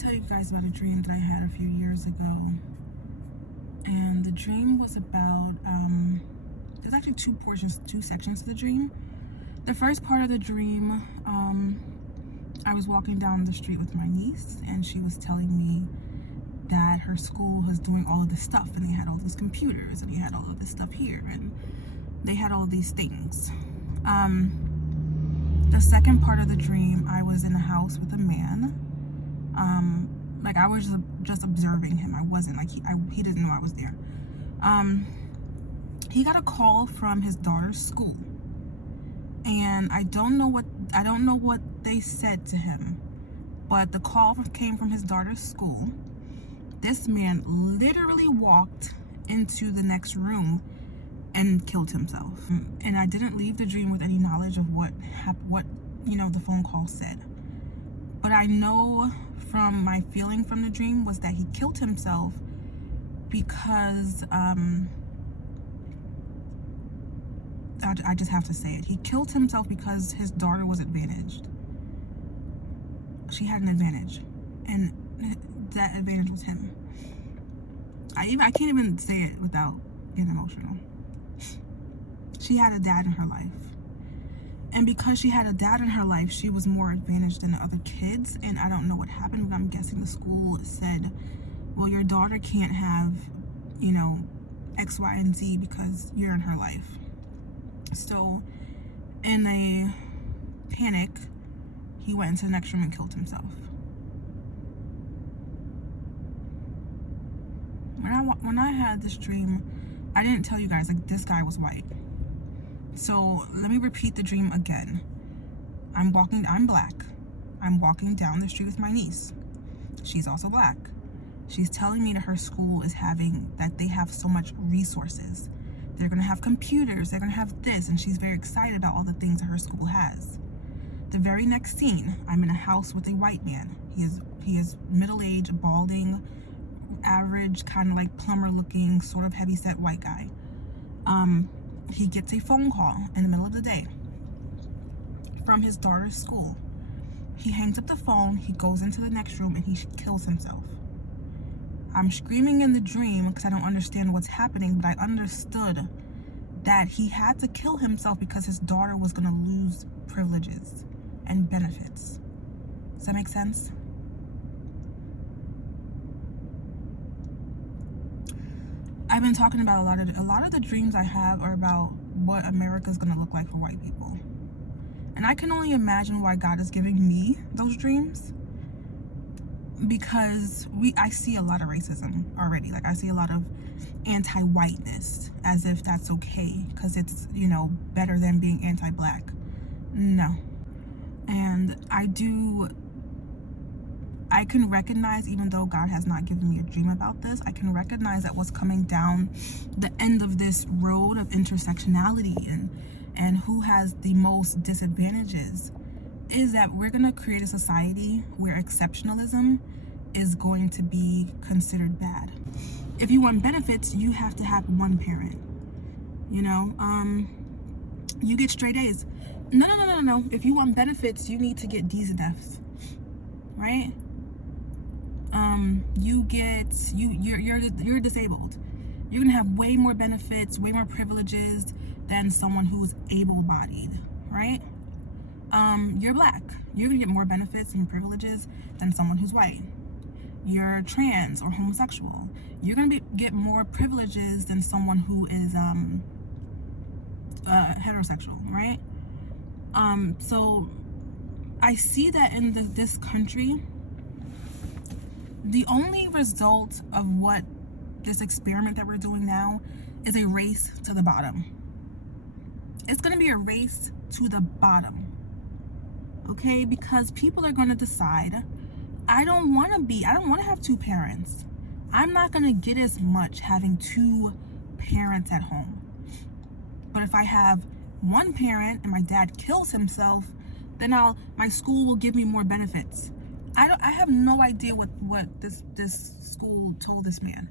tell you guys about a dream that I had a few years ago. And the dream was about, there's actually two sections to the dream. The first part of the dream, I was walking down the street with my niece, and she was telling me that her school was doing all of this stuff, and they had all these computers, and they had all of this stuff here, and they had all these things. The second part of the dream, I was in a house with a man. Like I was just observing him. I wasn't like he didn't know I was there. He got a call from his daughter's school, and I don't know what they said to him, but the call came from his daughter's school. This man literally walked into the next room and killed himself. And I didn't leave the dream with any knowledge of what the phone call said. But I know from my feeling from the dream was that he killed himself because I just have to say it. He killed himself because his daughter was advantaged. She had an advantage, and that advantage was him. I can't even say it without getting emotional. She had a dad in her life. And because she had a dad in her life, she was more advantaged than the other kids. And I don't know what happened, but I'm guessing the school said, well, your daughter can't have, X, Y, and Z because you're in her life. So in a panic, he went into the next room and killed himself. When I had this dream, I didn't tell you guys, like, this guy was white. So let me repeat the dream again. I'm black. I'm walking down the street with my niece. She's also black. She's telling me that her school that they have so much resources. They're gonna have computers, they're gonna have this, and she's very excited about all the things that her school has. The very next scene, I'm in a house with a white man. He is middle-aged, balding, average, kind of like plumber looking, sort of heavy-set white guy. He gets a phone call in the middle of the day from his daughter's school. He hangs up the phone, he goes into the next room, and he kills himself. I'm screaming in the dream because I don't understand what's happening, but I understood that he had to kill himself because his daughter was going to lose privileges and benefits. Does that make sense? I've been talking about a lot of the dreams I have are about what America's gonna look like for white people. And I can only imagine why God is giving me those dreams, because I see a lot of racism already. Like I see a lot of anti-whiteness, as if that's okay because it's, better than being anti-black. No. And I can recognize, even though God has not given me a dream about this, I can recognize that what's coming down the end of this road of intersectionality and who has the most disadvantages is that we're going to create a society where exceptionalism is going to be considered bad. If you want benefits, you have to have one parent. You get straight A's. No. If you want benefits, you need to get D's and F's, right? You're disabled. You're gonna have way more benefits, way more privileges than someone who's able-bodied, right? You're black. You're gonna get more benefits and privileges than someone who's white. You're trans or homosexual. You're gonna get more privileges than someone who is heterosexual, right? So I see that in this country, the only result of what this experiment that we're doing now is a race to the bottom. It's going to be a race to the bottom, okay? Because people are going to decide, I don't want to have two parents. I'm not going to get as much having two parents at home. But if I have one parent and my dad kills himself, then my school will give me more benefits. I have no idea what this school told this man.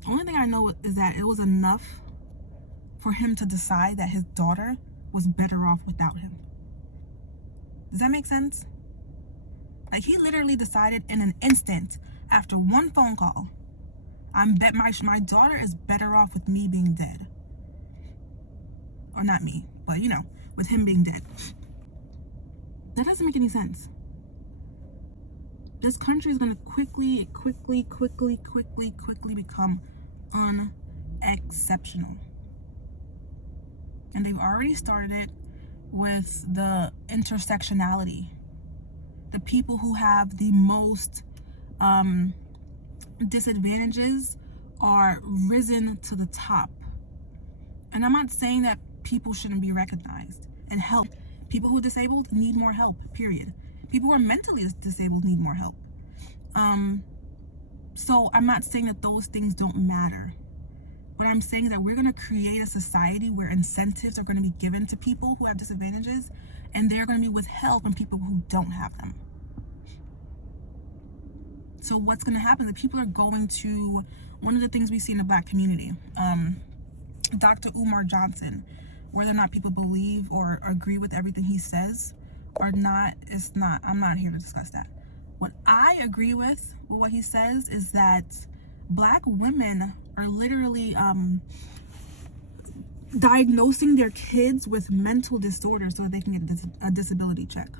The only thing I know is that it was enough for him to decide that his daughter was better off without him. Does that make sense? Like, he literally decided in an instant, after one phone call, my daughter is better off with me being dead. Or not me, but with him being dead. That doesn't make any sense. This country is going to quickly become unexceptional. And they've already started it with the intersectionality. The people who have the most disadvantages are risen to the top. And I'm not saying that people shouldn't be recognized and helped. People who are disabled need more help, period. People who are mentally disabled need more help. So I'm not saying that those things don't matter. What I'm saying is that we're going to create a society where incentives are going to be given to people who have disadvantages, and they're going to be withheld from people who don't have them. So what's going to happen is that people are going to, one of the things we see in the Black community, Dr. Umar Johnson, whether or not people believe or agree with everything he says or not, I'm not here to discuss that. What I agree with what he says is that Black women are literally diagnosing their kids with mental disorders so that they can get a disability check.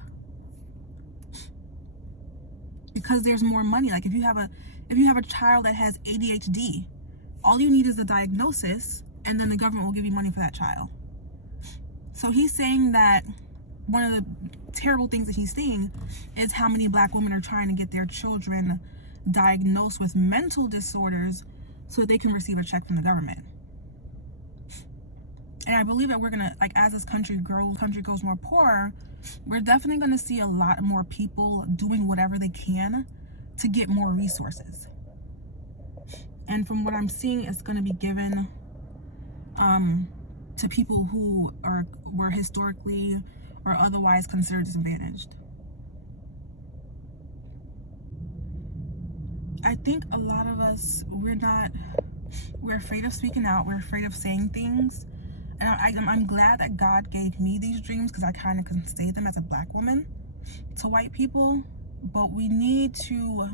Because there's more money. Like, if you have a child that has ADHD, all you need is a diagnosis, and then the government will give you money for that child. So he's saying that one of the terrible things that he's seeing is how many Black women are trying to get their children diagnosed with mental disorders so that they can receive a check from the government. And I believe that we're gonna, like, as this country goes more poor, we're definitely gonna see a lot more people doing whatever they can to get more resources. And from what I'm seeing, it's gonna be given to people who were historically or otherwise considered disadvantaged. I think a lot of us, we're afraid of speaking out. We're afraid of saying things. And I'm glad that God gave me these dreams, because I kind of can say them as a Black woman to white people. But we need to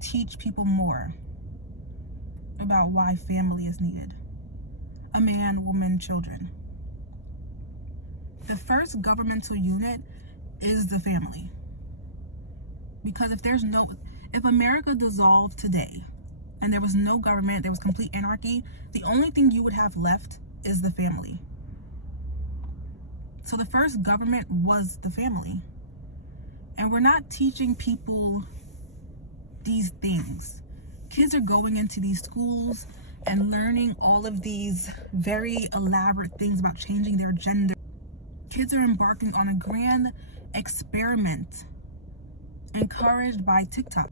teach people more about why family is needed. A man, woman, children. The first governmental unit is the family. Because if America dissolved today and there was no government, there was complete anarchy, the only thing you would have left is the family. So the first government was the family. And we're not teaching people these things. Kids are going into these schools and learning all of these very elaborate things about changing their gender. Kids are embarking on a grand experiment encouraged by TikTok.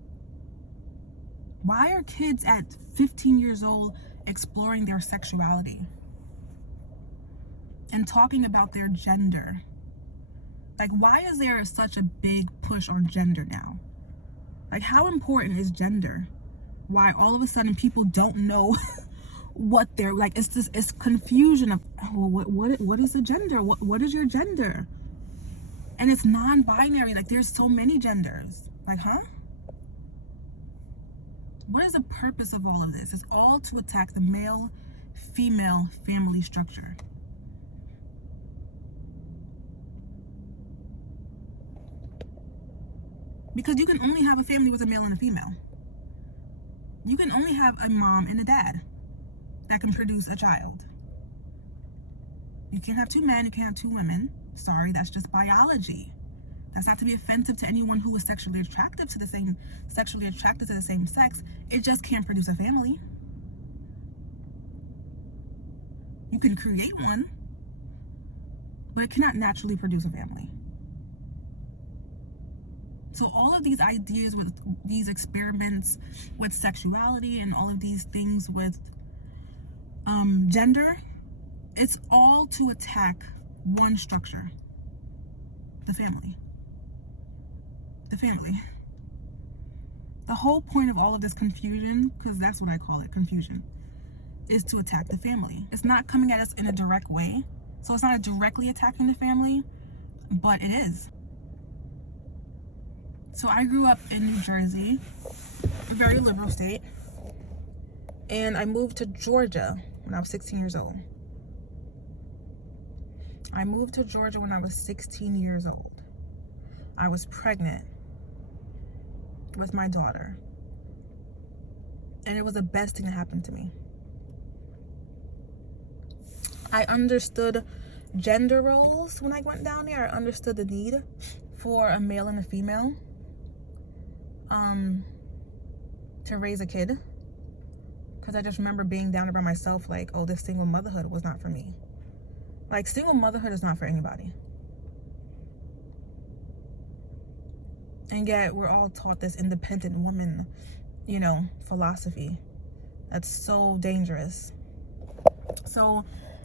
Why are kids at 15 years old exploring their sexuality and talking about their gender? Like, why is there such a big push on gender now? Like, how important is gender? Why all of a sudden people don't know what they're like? It's confusion of, well, what is a gender? What is your gender? And it's non-binary. Like, there's so many genders. Like, huh? What is the purpose of all of this? It's all to attack the male-female family structure. Because you can only have a family with a male and a female. You can only have a mom and a dad that can produce a child. You can't have two men, you can't have two women. Sorry, that's just biology. That's not to be offensive to anyone who is sexually attracted to the same sex. It just can't produce a family. You can create one, but it cannot naturally produce a family. So all of these ideas with these experiments with sexuality and all of these things with gender, it's all to attack one structure: the family. The family. The whole point of all of this confusion, because that's what I call it, confusion, is to attack the family. It's not coming at us in a direct way, so it's not directly attacking the family, but it is. So I grew up in New Jersey, a very liberal state, and I moved to Georgia when I was 16 years old. I moved to Georgia when I was 16 years old. I was pregnant with my daughter, and it was the best thing that happened to me. I understood gender roles when I went down there. I understood the need for a male and a female to raise a kid, because I just remember being down there by myself, like, oh, this single motherhood was not for me. Like, single motherhood is not for anybody. And yet we're all taught this independent woman, you know, philosophy. That's so dangerous. So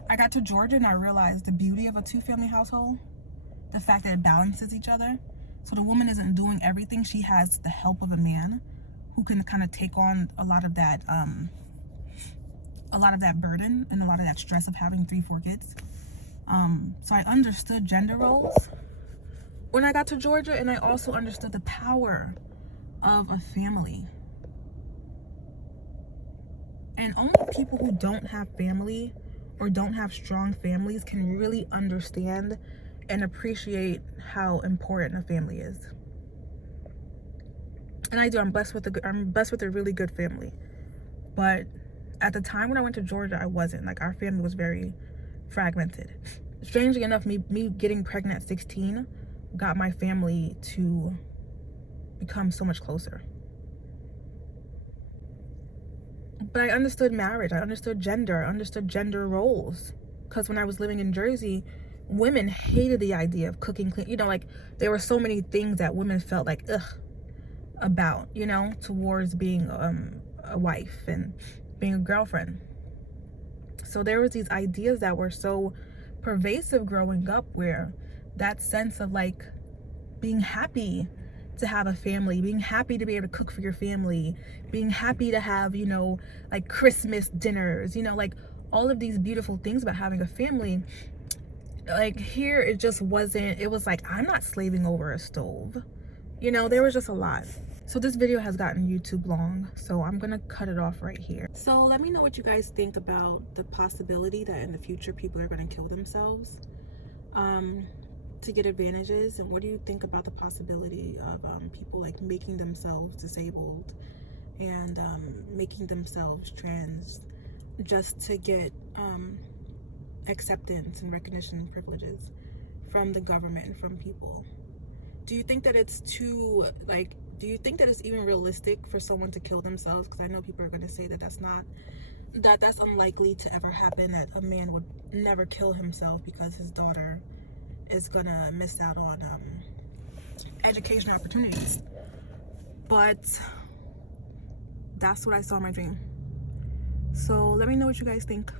I got to Georgia and I realized the beauty of a two-family household, the fact that it balances each other. So the woman isn't doing everything. She has the help of a man who can kind of take on a lot of that burden and a lot of that stress of having 3-4 kids. So I understood gender roles when I got to Georgia, and I also understood the power of a family. And only people who don't have family or don't have strong families can really understand and appreciate how important a family is. And I do. I'm blessed with a really good family. But at the time when I went to Georgia, I wasn't. Like, our family was very fragmented. Strangely enough, me getting pregnant at 16 got my family to become so much closer. But I understood marriage. I understood gender. I understood gender roles. Because when I was living in Jersey, women hated the idea of cooking, clean. You know, like, there were so many things that women felt like, ugh, about, you know, towards being a wife and being a girlfriend. So there was these ideas that were so pervasive growing up, where that sense of, like, being happy to have a family, being happy to be able to cook for your family, being happy to have, you know, like, Christmas dinners, you know, like, all of these beautiful things about having a family. Like, here it just wasn't. It was like, I'm not slaving over a stove, you know. There was just a lot. So this video has gotten YouTube long, so I'm gonna cut it off right here. So let me know what you guys think about the possibility that in the future people are gonna kill themselves to get advantages. And what do you think about the possibility of people, like, making themselves disabled and making themselves trans just to get acceptance and recognition and privileges from the government and from people? Do you think that it's too, like, do you think that it's even realistic for someone to kill themselves? Because I know people are going to say that that's unlikely to ever happen, that a man would never kill himself because his daughter is going to miss out on education opportunities. But that's what I saw in my dream. So let me know what you guys think.